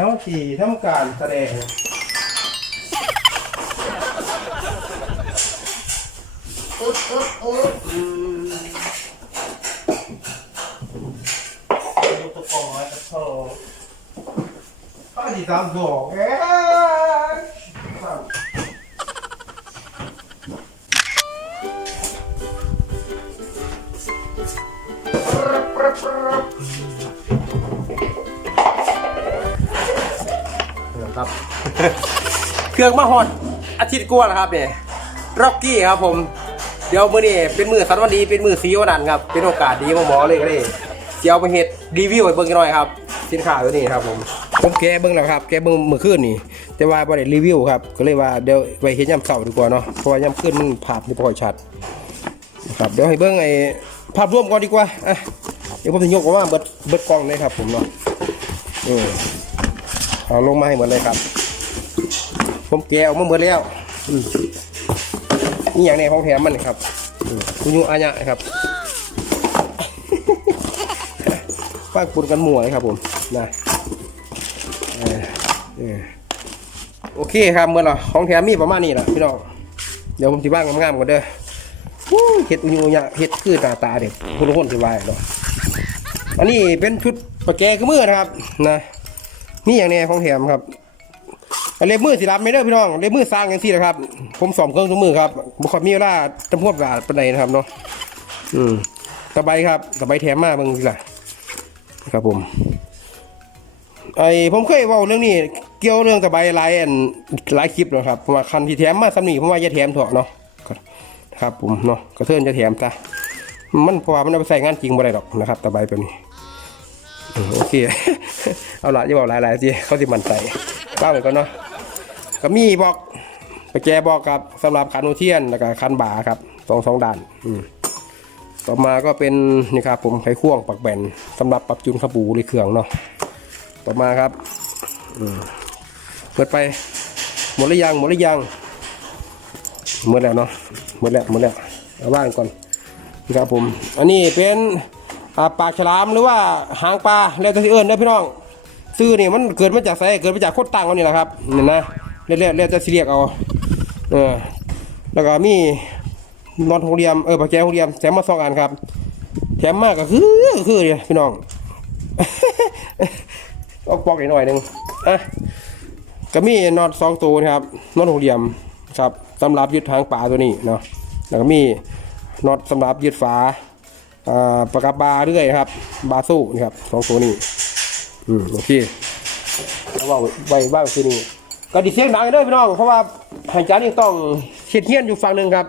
เขาขี่ทำการแสดงอุ๊ดอุ๊ดอุ๊ดอืมยกตะกอนไว้ตะโถป้าจีตามบอกเอ๊ะ ครับ เครื่องมาฮอดอาทิตย์กว่าแล้วครับเนี่ยร็อกกี้ครับผม เดี๋ยวมื้อนี้เป็นมือสันวันดีเป็นมือสีวันนั้นครับ เป็นโอกาสดีของหมอเลยก็เลยเดี๋ยวไปเฮ็ดรีวิวให้เบิ่งกันหน่อยครับ สินค้าตัวนี้ครับผม ผมแกะเบิ่งแล้วครับ แกะเบิ่งมื้อคืนนี่ แต่ว่าบ่ได้รีวิวครับ ก็เลยว่าเดี๋ยวไว้เฮ็ดยามเช้าดีกว่าเนาะ เพราะว่ายามคืนมันภาพมันบ่ค่อยชัดนะครับ เดี๋ยวให้เบิ่งไอ้ภาพรวมก่อนดีกว่าอะเดี๋ยวผมจะยกออกมาเบิดเบิดกล้องเลยครับผมเนาะอือ เอาลงมาให้หมดเลยครับ ผมแกะออกมาหมดแล้วนี่อย่างในของแถมมันครับอืมกุญูอาญะครับฟากปุ่นกันหมวยครับผมนะโอเคครับเมื่อเราของแถมมีประมาณนี้แหละพี่น้องเดี๋ยวผมจะบ้างงามๆก่อนเด้อเห็ดอุญูอาเห็ดคือตาตาเด็กคนละคนสิวายเนาะอันนี้เป็นชุดปะแกคือมือนะครับนะ นี่อย่างในของแถมครับเล็บมือสิรับไม่ได้พี่น้องเล็บมือสร้างอย่างที่นะครับ ผมสอมเครื่องทุกมือครับบุคคลมีเวลาจำพวกกาดปานใดนะครับเนาะอืมสบายครับสบายแถมมากเบางทีละครับผมไอผมเคยว่าเรื่องนี้เกี่ยวเรื่องสบายหลายอันหลายคลิปแล้วครับเพราะว่าคันที่แถมมาสำนีผมว่าจะแถมเถอะเนาะครับผมเนาะกระเทือนจะแถมซะมันเพราะว่ามันเอาไปใส่งานจริงบ่ได้หรอกนะครับสบายแบบนี้ โอเค เอาละจะบอกหลายๆสิเขาสิมันใจบ้างเหมือนกันเนาะก็มีบอกไปแกบอกครับสำหรับคันโอเทียนแล้วก็คันบาครับสองสองด่านอืต่อมาก็เป็นนี่ครับผมไขควงปักแบนสำหรับปรับจูนขบูหรือเครื่องเนาะต่อมาครับอเปิดไปหมดหรือยังหมดหรือยังหมดแล้วเนาะหมดแล้วหมดแล้วเอาว่างก่อนนี่ครับผม อันนี้เป็น ปากฉลามหรือว่าหางปลาแล้วแต่ที่เอิญนะพี่น้องซื้อนี่มันเกิดมาจากไสเกิดมาจากโคตรตังเขานี่แหละครับนี่นะเรียกเรียกเรียกจะเรียกเอาเออแล้วก็มีนอนหกเหลี่ยมเออปากแก้วหกเหลี่ยมแถมมาสองอันครับแถมมากก็คือคือเนี่ยพี่น้องเอาปอกอีกหน่อยหนึ่งอะก็มีนอตสองตัวนะครับนอตหกเหลี่ยมครับสำหรับยึดทางป่าตัวนี้เนาะแล้วก็มีน็อตสำหรับยึดฝา อ่าประกับบาเรื่อยครับ บาสู้นะครับสองตัวนี้อืมโอเคแล้วว่าไว้บ้าคือนี่ก็ดิเสียงดังเด้อพี่น้อง เพราะว่าหายใจนี่ต้องเฮ็ดเฮียนอยู่ฝั่งหนึ่งครับ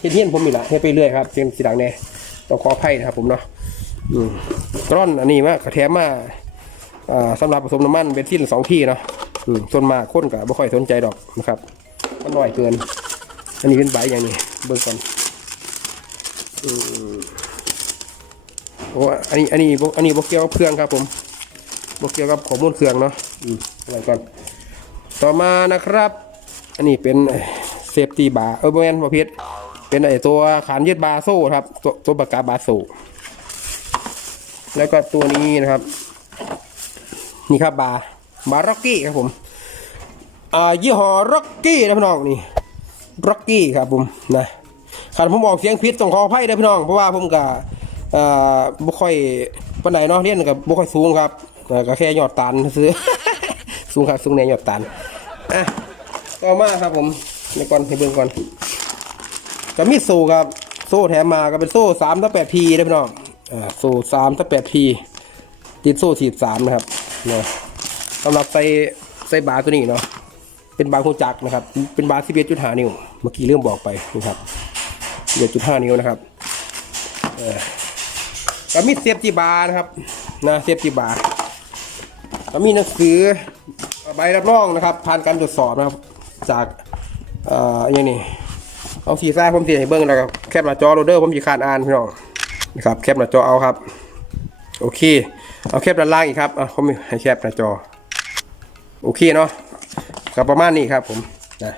เฮ็ดเฮียนผมนี่แหละเฮ็ดไปเรื่อยครับเสียงสีดังแน่ต้องขออภัยนะครับ ผมเนาะอืมกร่อนอันนี้มากระแถมมาอ่าสำหรับผสมน้ำมันเบนซินสองที่เนาะอืมส่วนมากคนก็บ่ค่อยสนใจดอกนะครับมันน้อยเกิน อันนี้เป็นใบอย่างนี้เบิ่งก่อนอืม โอ้อันนี้อันนี้บ่อันนี้บ่เกี่ยวกับเครื่องครับผมบอกเกี่ยวกับข้อมูลเครื่องเนาะอืมอะไรก่อนต่อมานะครับ อันนี้เป็นเซฟตี้บาร์เออแมนประเภทเป็นไอตัวขานยืดบาร์โซ่ครับ ตัวตัวปากกาบาร์โซ่แล้วก็ตัวนี้นะครับ นี่ครับบาร์บาร์ร็อกกี้ครับผมอ่ายี่ห้อร็อกกี้นะพี่น้องนี่ร็อกกี้ครับผมนะขันผมบอกเสียงพิษต้องขออภัยนะพี่น้องเพราะว่าผมกับ อ่าบุค่อยปานไหนเนาะเรียนกับบุค่อยสูงครับก็แค่ยอดตานซื้อ สูงครับสูงแนยอดตานอะต่อมาครับผมในก่อนให้เบิ่งก่อนก็มีโซ่ครับ โซ่แถมมาก็เป็นโซ่สามตั้งแปดพีนะพี่น้องอ่าโซ่สามตั้งแปดพีติดโซ่สี่สามนะครับเนาะสำหรับใส่ใส่บาร์ตัวนี้เนาะเป็นบาร์โคจักนะครับ เป็นบาร์ที่เบียจุดหานิ้ว เมื่อกี้เริ่มบอกไปนะครับเบียจุดห้านิ้วนะครับเออ ก็มีเซฟตี้บาร์นะครับนะเซฟตี้บาร์ก็มีหนังสือใบรับรองนะครับ ผ่านการตรวจสอบนะครับ จากเอ่ออย่างนี้เอาสีซ่าผมเสียให้เบิ้งแล้วก็แคปหน้าจอโรเดอร์ผมจะคานอ่านพี่น้องนะครับแคปหน้าจอเอาครับ โอเค เอาแคปด้านล่างอีกครับอะผมให้แคปหน้าจอ โอเคเนาะก็ประมาณนี้ครับผมนะ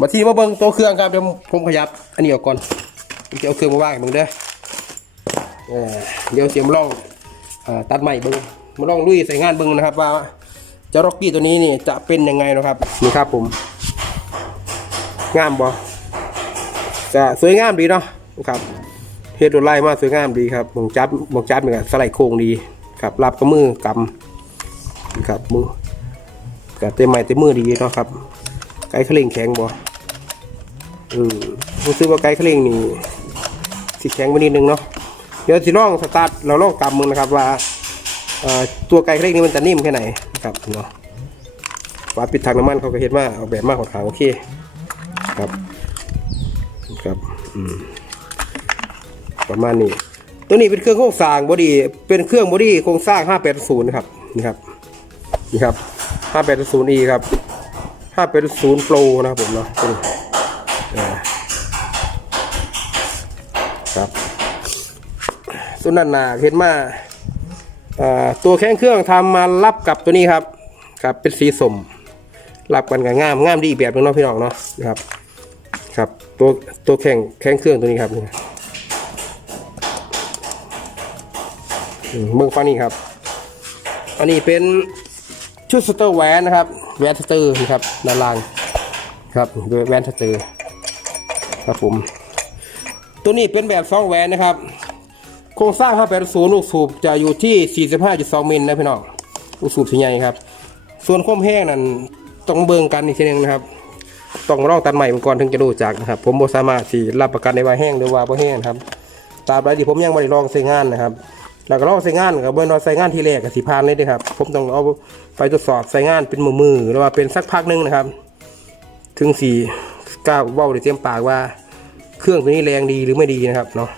มาที่มาเบิ่งตัวเครื่องครับเดี๋ยวผมขยับ อันนี้ออกก่อนผมจะเอาเครื่องมาว่างให้เบิ่งเด้อ เดี๋ยวเสียมลองอตัดใหม่เบิ่งมาลองลุยใส่งานเบิ่งนะครับว่าจ้าร็อกกี้ตัวนี้นี่จะเป็นยังไงนะครับนี่ครับผมงามบ่จะสวยงามดีเนาะครับเฮดโดนไล่มาสวยงามดีครับมองจับมองจับเหมือนกับสไลด์โค้งดีครับรับกับมือกำครับมือกับเต็มไม้เต็มมือดีเนาะครับ ไก่ขลิ่งแข็งบ่อืมรู้สึกว่าไก่ขลิ่งนี่สิแข็งไปนิดนึงเนาะ เดี๋ยวสิลองสตาร์ทเราลองกำมึงนะครับว่าตัวไก่ขลิ่งนี่มันจะนิ่มแค่ไหนนะครับเนาะฝาปิดถังน้ำมันเขาก็เห็นว่าออกแบบมากกว่าขางโอเคครับครับประมาณนี้ ตัวนี้เป็นเครื่องโครงสร้างบอดี้เป็นเครื่องบอดี้โครงสร้าง 580นะครับนี่ครับนี่ครับ 580e ครับ 580 Pro นะครับผมเนาะครับ สุนันหนาเห็นมาอ่าตัวแข้งเครื่องทำมารับกับตัวนี้ครับครับเป็นสีสมรับกันกับงามงามดีแบบนึงเนาะพี่น้องเนาะนะครับครับตัวตัวแข้งแข้งเครื่องตัวนี้ครับนี่อืมเบื้องฟังนี่ครับ อันนี้เป็นชุดสเตอร์แวนนะครับแวนสเตอร์นะครับด้านล่างครับแวนสเตอร์ครับผม ตัวนี้เป็นแบบซองแวนนะครับ โครงสร้าง 580 ลูกสูบจะอยู่ที่ 45.2 มิลนะพี่น้อง ลูกสูบสีใหญ่ครับ ส่วนความแห้งนั้นต้องเบิ่งกันอีกทีนึงนะครับ ต้องลองตัดใหม่ก่อนถึงจะรู้จักนะครับ ผมบ่สามารถสิรับประกันได้ว่าแห้งหรือว่าบ่แห้งครับตราบใดที่ผมยังบ่ได้ลองใช้งานนะครับแล้วก็ลองใช้งานกับเบิ่งว่าใช้งานทีแรกกับสิผ่านเลยเด้ครับ ผมต้องเอาไปตรวจสอบใช้งานเป็นมือมือหรือว่าเป็นสักพักหนึงนะครับ ถึงสี่กล้าเว้าได้เต็มปากว่า เครื่องตัวนี้แรงดีหรือไม่ดีนะครับเนาะ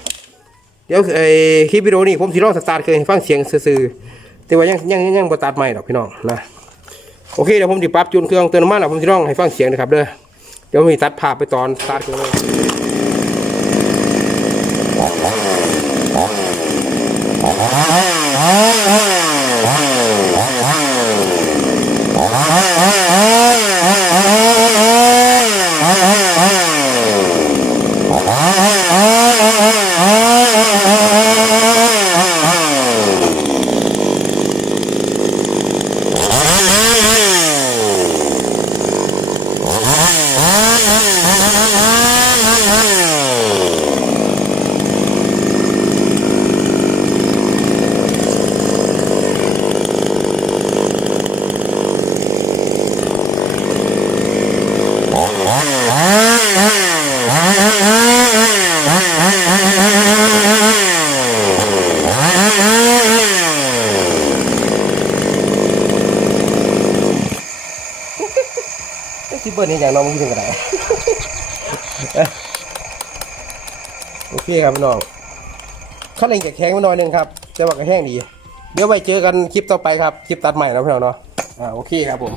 เดี๋ยวไอ้คลิปวิดีโอนี้ผมสิลองสตาร์ทเคยฟังเสียงซื่อๆแต่ว่ายังยังยังยังบ่ตัดใหม่ดอกพี่น้องนะโอเคเดี๋ยวผมสิปรับจูนเครื่องเติมน้ำมันแล้วผมสิลองให้ฟังเสียงนะครับเด้อเดี๋ยวผมสิตัดภาพไปตอนสตาร์ทเครื่อง ที่เปิดนี่อย่างน้องมึงคิดถึงกระไรโอเคครับพี่น้องข้าเล่งจะแข็งไปหน่อยหนึงครับแต่ว่าก็แห้งดี เดี๋ยวไว้เจอกันคลิปต่อไปครับ คลิปตัดใหม่นะพี่น้องเนาะอ่าโอเคครับผม